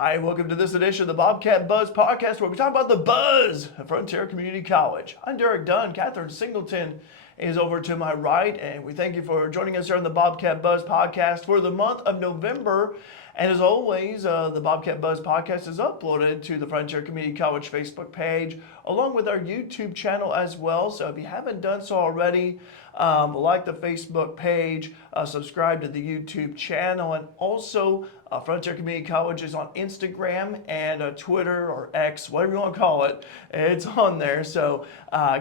Hi, welcome to this edition of the Bobcat Buzz Podcast, where we talk about the buzz at Frontier Community College. I'm Derek Dunn. Catherine Singleton is over to my right, and we thank you for joining us here on the Bobcat Buzz Podcast for the month of November. And as always, the Bobcat Buzz Podcast is uploaded to the Frontier Community College Facebook page, along with our YouTube channel as well. So if you haven't done so already, like the Facebook page, subscribe to the YouTube channel, and also Frontier Community College is on Instagram and Twitter or X, whatever you want to call it. It's on there, so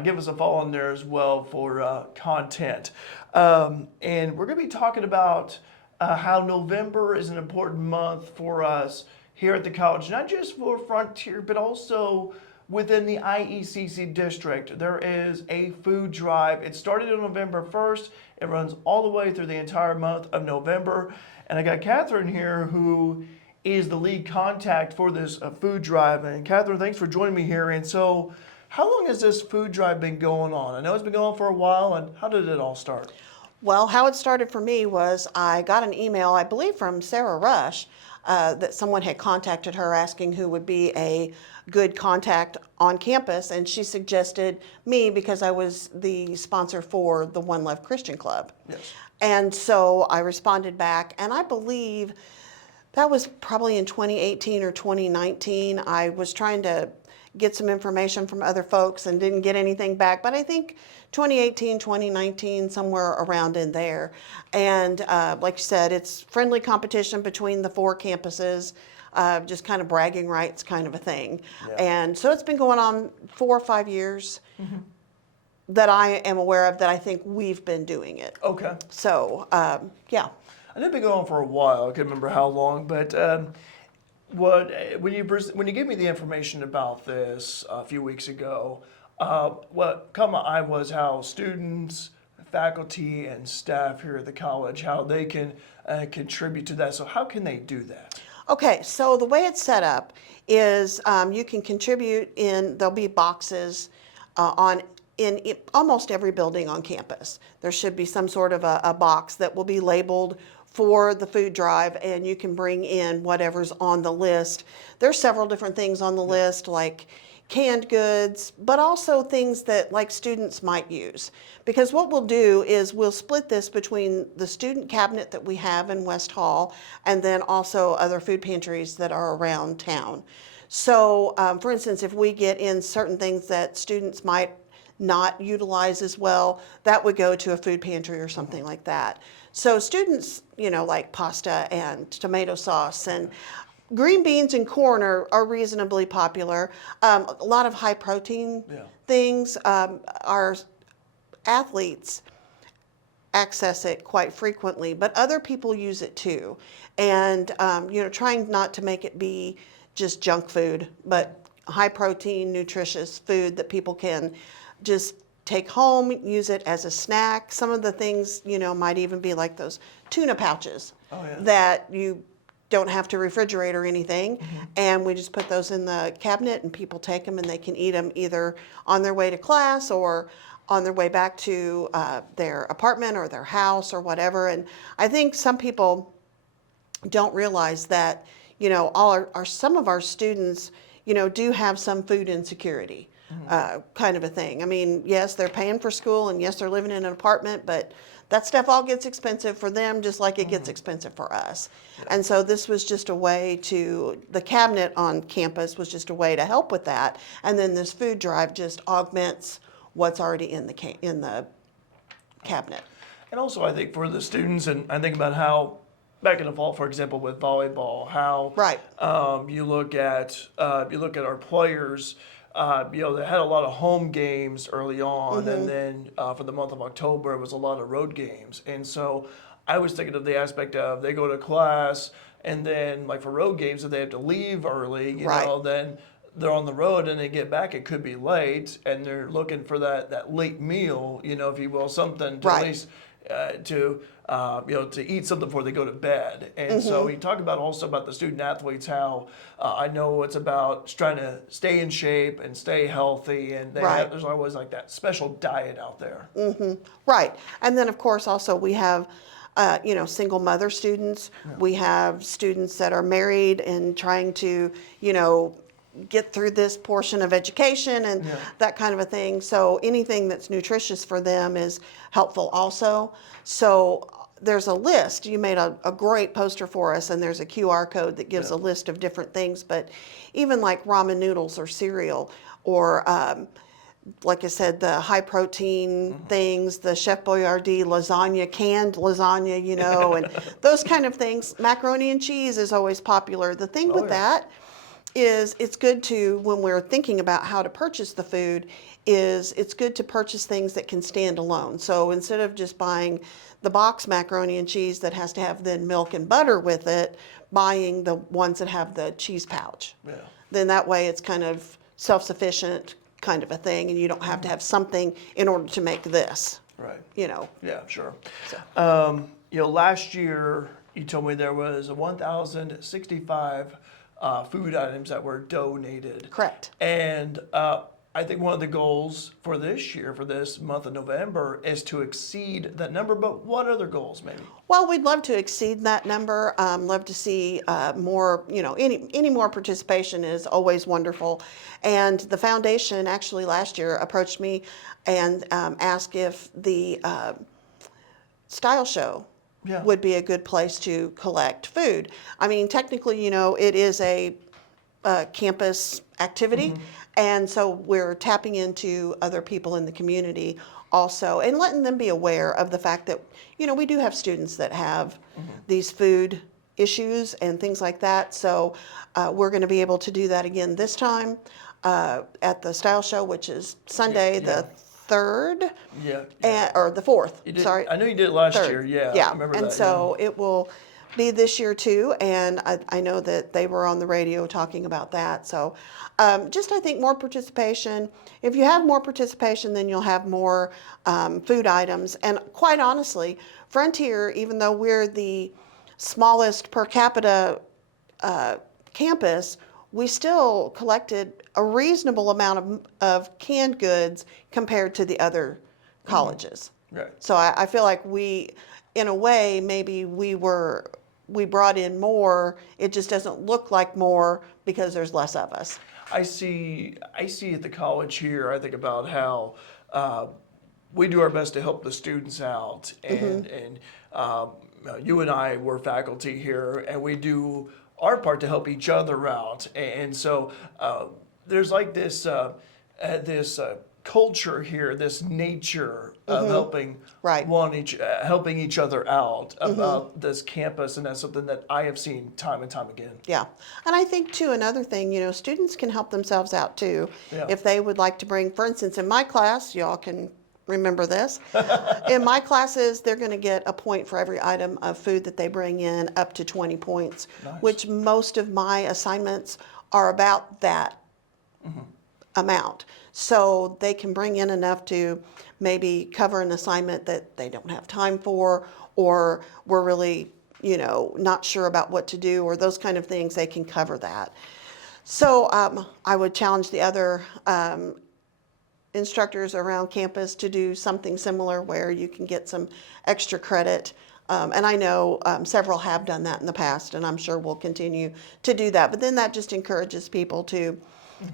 give us a follow on there as well for content. And we're going to be talking about how November is an important month for us here at the college, not just for Frontier, but also within the IECC district. There is a food drive. It started on November 1st. It runs all the way through the entire month of November. And I got Catherine here, who is the lead contact for this food drive. And Catherine, thanks for joining me here. And so, how long has this food drive been going on? I know it's been going on for a while. And how did it all start? Well, how it started for me was I got an email, I believe from Sarah Rush, that someone had contacted her asking who would be a good contact on campus, and she suggested me because I was the sponsor for the One Love Christian Club. Yes. And so I responded back, and I believe that was probably in 2018 or 2019. I was trying to get some information from other folks and didn't get anything back, but I think 2018, 2019, somewhere around in there. And like you said, it's friendly competition between the four campuses, just kind of bragging rights kind of a thing. Yeah. And so it's been going on 4 or 5 years that I am aware of, that I think we've been doing it. Okay. So, yeah. I did been going on for a while. I can't remember how long, but when you gave me the information about this a few weeks ago, what caught my eye was how students, faculty, and staff here at the college, how they can contribute to that. So how can they do that? Okay, so the way it's set up is you can contribute there'll be boxes in almost every building on campus. There should be some sort of a box that will be labeled for the food drive, and you can bring in whatever's on the list. There's several different things on the list, like canned goods, but also things that like students might use. Because what we'll do is we'll split this between the student cabinet that we have in West Hall and then also other food pantries that are around town. So for instance, if we get in certain things that students might not utilize as well, that would go to a food pantry or something like that. So students, like pasta and tomato sauce and green beans and corn are reasonably popular. A lot of high protein things. Our athletes access it quite frequently, but other people use it too. And, trying not to make it be just junk food, but high protein, nutritious food that people can just take home, use it as a snack. Some of the things, might even be like those tuna pouches that you don't have to refrigerate or anything. And we just put those in the cabinet and people take them and they can eat them either on their way to class or on their way back to their apartment or their house or whatever. And I think some people don't realize that, some of our students, do have some food insecurity. Kind of a thing. I mean, yes, they're paying for school and yes, they're living in an apartment, but that stuff all gets expensive for them just like it gets expensive for us. And so this was just a way the cabinet on campus was just a way to help with that. And then this food drive just augments what's already in the cabinet. And also, I think for the students, and I think about how back in the fall, for example, with volleyball, how you look at our players. They had a lot of home games early on, and then for the month of October, it was a lot of road games. And so I was thinking of the aspect of they go to class, and then like for road games, if they have to leave early, then they're on the road and they get back, it could be late, and they're looking for that late meal, if you will, something to at least to eat something before they go to bed. And so we talk about also about the student athletes, how I know it's about trying to stay in shape and stay healthy, and there's always like that special diet out there. Right. And then of course also we have single mother students. We have students that are married and trying to, get through this portion of education and that kind of a thing. So anything that's nutritious for them is helpful also. So there's a list. You made a great poster for us, and there's a QR code that gives a list of different things. But even like ramen noodles or cereal, or like I said, the high protein things, the Chef Boyardee lasagna, canned lasagna, and those kind of things. Macaroni and cheese is always popular. The thing with that is it's good to, when we're thinking about how to purchase the food, is it's good to purchase things that can stand alone. So instead of just buying the box macaroni and cheese that has to have then milk and butter with it, buying the ones that have the cheese pouch. Then that way it's kind of self-sufficient kind of a thing, and you don't have to have something in order to make this. Right. Yeah, sure. So. Last year you told me there was 1,065 food items that were donated. Correct. And I think one of the goals for this year, for this month of November, is to exceed that number. But what other goals, maybe? Well, we'd love to exceed that number. Love to see more. Any more participation is always wonderful. And the foundation actually last year approached me and asked if the style show would be a good place to collect food. I mean, technically, it is a campus activity, and so we're tapping into other people in the community also, and letting them be aware of the fact that, we do have students that have these food issues and things like that. So we're going to be able to do that again this time at the style show, which is Sunday, the 3rd, or the 4th. Sorry, I know you did it last 3rd. year. Yeah, Yeah, I remember and that. so it will be this year too, and I know that they were on the radio talking about that. So just I think more participation. If you have more participation, then you'll have more food items. And quite honestly, Frontier, even though we're the smallest per capita campus, we still collected a reasonable amount of canned goods compared to the other colleges. Right. So I feel like we, in a way, maybe we brought in more. It just doesn't look like more because there's less of us. I see at the college here, I think about how we do our best to help the students out. And you and I were faculty here, and we do our part to help each other out. And so there's like this culture here, this nature of helping helping each other out about this campus, and that's something that I have seen time and time again. Yeah, and I think too, another thing, students can help themselves out too. If they would like to bring, for instance, in my class, y'all can remember this. In my classes, they're going to get a point for every item of food that they bring in, up to 20 points, which most of my assignments are about that amount. So they can bring in enough to maybe cover an assignment that they don't have time for, or we're really, not sure about what to do, or those kind of things. They can cover that. So I would challenge the other instructors around campus to do something similar where you can get some extra credit. And I know several have done that in the past, and I'm sure we'll continue to do that. But then that just encourages people to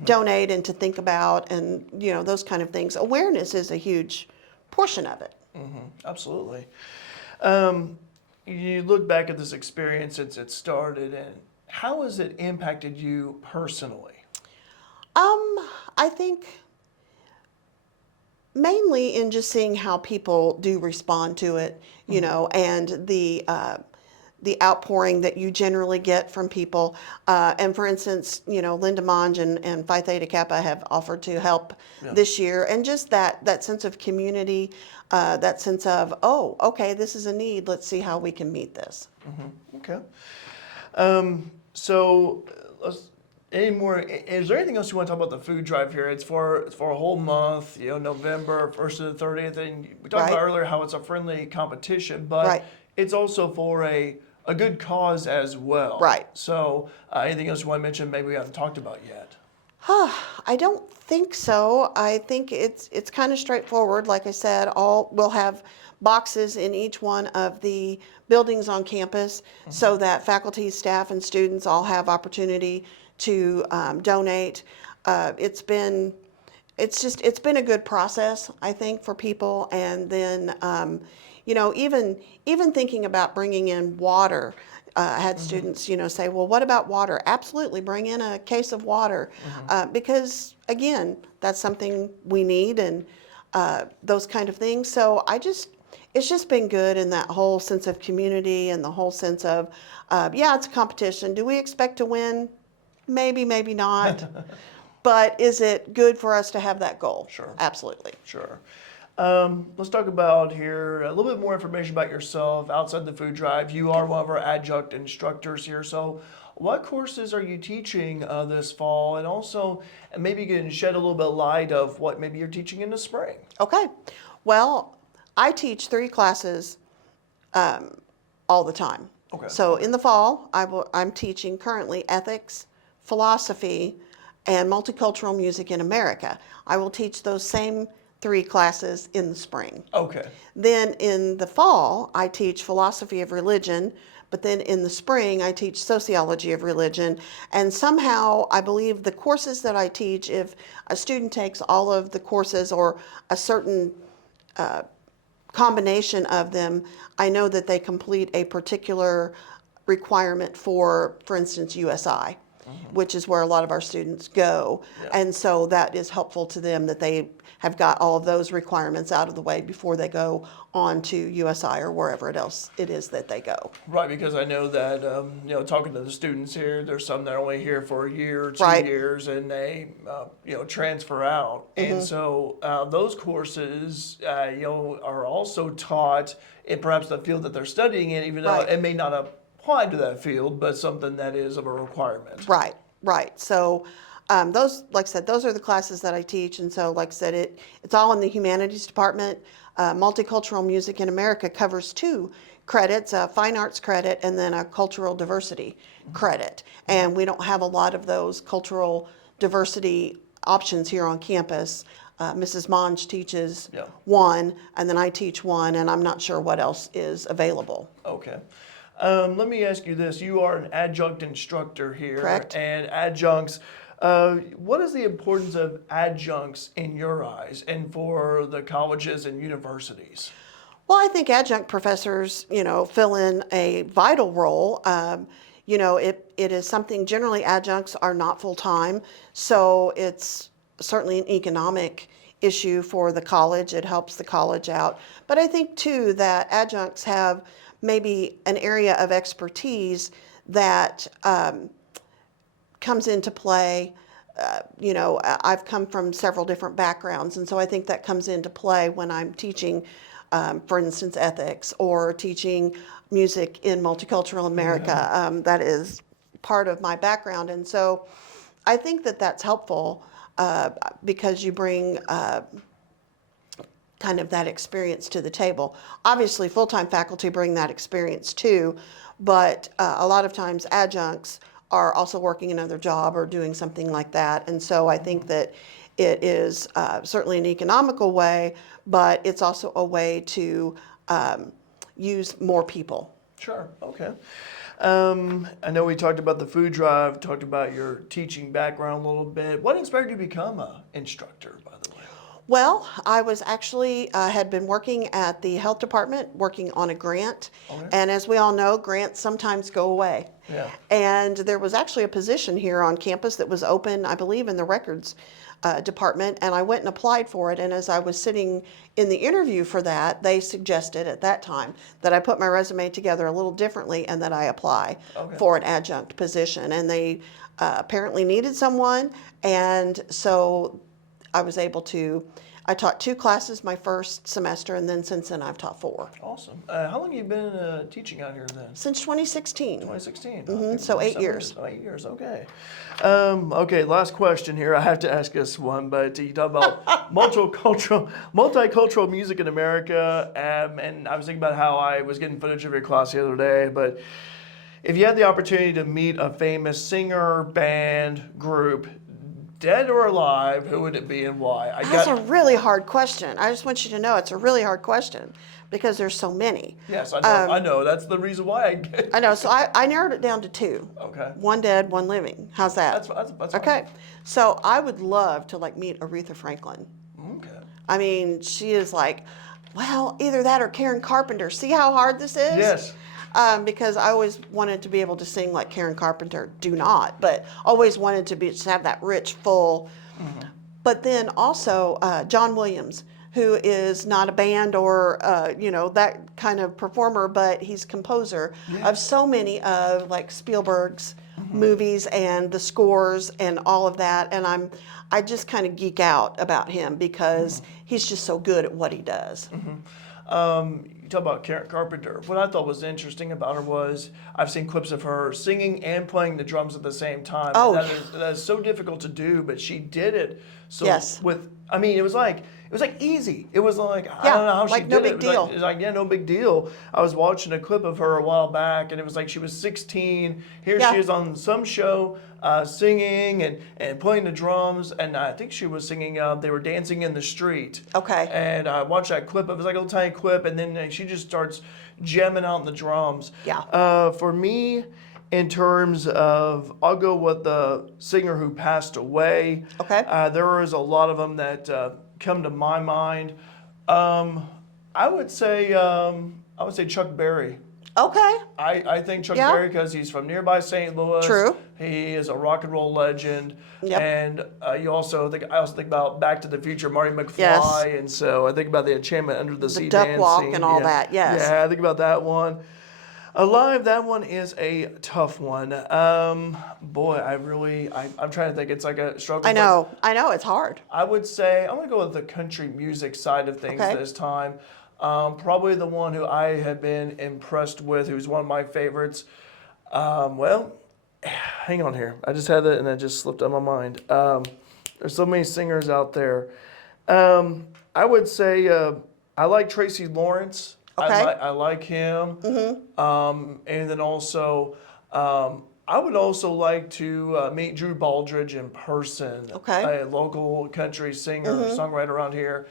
donate and to think about, and those kind of things. Awareness is a huge portion of it. Absolutely. You look back at this experience since it started, and how has it impacted you personally? I think mainly in just seeing how people do respond to it, and the outpouring that you generally get from people. And for instance, Linda Monge and Phi Theta Kappa have offered to help this year. And just that sense of community, that sense of, oh, okay, this is a need. Let's see how we can meet this. Okay. So is there anything else you want to talk about the food drive here? It's for a whole month, November 1st to the 30th. And we talked about earlier how it's a friendly competition, but it's also for a good cause as well. Right. So anything else you want to mention maybe we haven't talked about yet? I don't think so. I think it's kind of straightforward. Like I said, we'll have boxes in each one of the buildings on campus so that faculty, staff, and students all have opportunity to donate. It's been a good process, I think, for people. And then, even thinking about bringing in water. I had students, say, well, what about water? Absolutely, bring in a case of water, because again, that's something we need, and those kind of things. So it's just been good in that whole sense of community and the whole sense of, it's a competition. Do we expect to win? Maybe, maybe not. But is it good for us to have that goal? Sure. Absolutely. Sure. Let's talk about here a little bit more information about yourself outside the food drive. You are one of our adjunct instructors here. So what courses are you teaching this fall? And also, maybe you can shed a little bit of light of what maybe you're teaching in the spring. Okay. Well, I teach 3 classes all the time. Okay. So in the fall, I'm teaching currently ethics, philosophy, and multicultural music in America. I will teach those same 3 classes in the spring. Okay. Then in the fall, I teach philosophy of religion, but then in the spring, I teach sociology of religion. And somehow, I believe the courses that I teach, if a student takes all of the courses or a certain combination of them, I know that they complete a particular requirement for instance, USI. Which is where a lot of our students go. Yeah. And so that is helpful to them that they have got all of those requirements out of the way before they go on to USI or wherever else it is that they go. Right, because I know that, talking to the students here, there's some that are only here for a year, 2 Right. years, and they, transfer out. And so those courses, are also taught in perhaps the field that they're studying in, even though Right. it may not apply to that field, but something that is of a requirement. Right, right. So those, like I said, those are the classes that I teach. And so, like I said, it's all in the humanities department. Multicultural Music in America covers 2 credits, a fine arts credit and then a cultural diversity credit. And we don't have a lot of those cultural diversity options here on campus. Mrs. Monge teaches Yeah. 1, and then I teach 1, and I'm not sure what else is available. Okay. Let me ask you this. You are an adjunct instructor here. Correct. And adjuncts, what is the importance of adjuncts in your eyes and for the colleges and universities? Well, I think adjunct professors, fill in a vital role. It is something, generally adjuncts are not full-time, so it's certainly an economic issue for the college. It helps the college out. But I think, too, that adjuncts have maybe an area of expertise that comes into play. I've come from several different backgrounds, and so I think that comes into play when I'm teaching, for instance, ethics or teaching music in multicultural America. Yeah. That is part of my background, and so I think that that's helpful because you bring kind of that experience to the table. Obviously, full-time faculty bring that experience too, but a lot of times adjuncts are also working another job or doing something like that. And so I think that it is certainly an economical way, but it's also a way to use more people. Sure. Okay. I know we talked about the food drive, talked about your teaching background a little bit. What inspired you to become an instructor, by the way? Well, I was actually had been working at the health department, working on a grant. Okay. And as we all know, grants sometimes go away. Yeah. And there was actually a position here on campus that was open, I believe, in the records department, and I went and applied for it. And as I was sitting in the interview for that, they suggested at that time that I put my resume together a little differently and that I apply Okay. for an adjunct position. And they apparently needed someone, and so I was able to. I taught 2 classes my first semester, and then since then I've taught 4. Awesome. How long have you been teaching out here then? Since 2016. 2016. So 8 years. 8 years. Okay. Okay. Last question here. I have to ask this one, but you talk about multicultural music in America, and I was thinking about how I was getting footage of your class the other day. But if you had the opportunity to meet a famous singer, band, group, dead or alive, who would it be and why? That's a really hard question. I just want you to know it's a really hard question because there's so many. Yes, I know. I know. That's the reason why I know. So I narrowed it down to two. Okay. One dead, one living. How's that? That's fine. Okay. So I would love to like meet Aretha Franklin. Okay. I mean, she is like, well, either that or Karen Carpenter. See how hard this is? Yes. Because I always wanted to be able to sing like Karen Carpenter. Do not, but always wanted to just have that rich, full. Mm-hmm. But then also John Williams, who is not a band or that kind of performer, but he's composer of so many of like Spielberg's movies and the scores and all of that. And I just kind of geek out about him because he's just so good at what he does. You talk about Karen Carpenter. What I thought was interesting about her was I've seen clips of her singing and playing the drums at the same time. Oh, that is so difficult to do, but she did it. So yes. It was like easy. It was like I Yeah, don't know how like she no did big it. deal. It was like, yeah, no big deal. I was watching a clip of her a while back, and it was like she was 16. Here Yeah. she is on some show singing and playing the drums, and I think she was singing. They were dancing in the street. Okay. And I watched that clip. It was like a little tiny clip, and then she just starts jamming out the drums. Yeah. For me, in terms of, I'll go with the singer who passed away. Okay. There is a lot of them that come to my mind. I would say Chuck Berry. Okay. I think Chuck Yeah. Berry because he's from nearby St. Louis. True. He is a rock and roll legend. Yep. And I also think about Back to the Future, Marty McFly, Yes. and so I think about the Enchantment Under the Sea duck dancing. walk and all that, yes. Yeah, I think about that one. Alive, that one is a tough one. Boy, I'm trying to think. It's like a struggle. I know, it's hard. I would say I'm going to go with the country music side of things Okay. this time. Probably the one who I have been impressed with, who's one of my favorites. Hang on here. I just had that and it just slipped out of my mind. There's so many singers out there. I would say I like Tracy Lawrence. Okay. I like him. And then also, I would also like to meet Drew Baldridge in person. Okay. A local country singer, songwriter around here.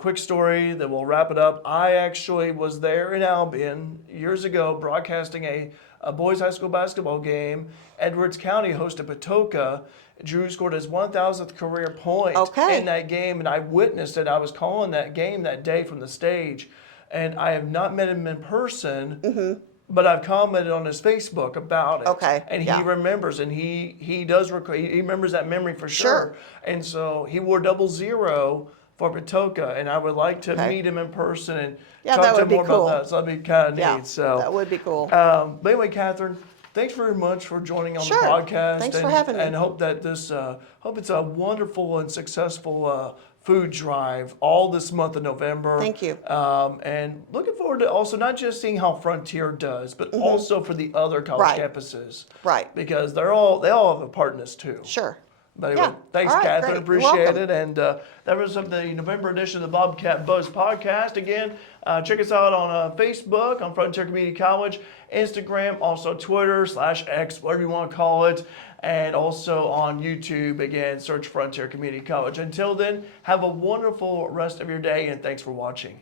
Quick story that will wrap it up. I actually was there in Albion years ago broadcasting a boys high school basketball game. Edwards County hosted Patoka. Drew scored his 1,000th career point in that game, and I witnessed it. I was calling that game that day from the stage, and I have not met him in person, but I've commented on his Facebook about it. Okay, And yeah. he remembers, and he does he remembers that memory for sure. And so he wore 00 for Patoka, and I would like to meet him in person and talk that to would him be more cool. about that. So that'd be kind of Yeah, neat. So that would be cool. But anyway, Catherine, thanks very much for joining on Sure. the podcast. Thanks for having me. And hope that hope it's a wonderful and successful food drive all this month of November. Thank you. And looking forward to also not just seeing how Frontier does, but also for the other college Right. campuses. Right. Because they all have a part in this too. Sure. But anyway, Yeah. thanks, All right, Catherine. great. You're Appreciate welcome. it. And that was the November edition of the Bobcat Buzz Podcast. Again, check us out on Facebook, on Frontier Community College, Instagram, also Twitter /X, whatever you want to call it, and also on YouTube. Again, search Frontier Community College. Until then, have a wonderful rest of your day, and thanks for watching.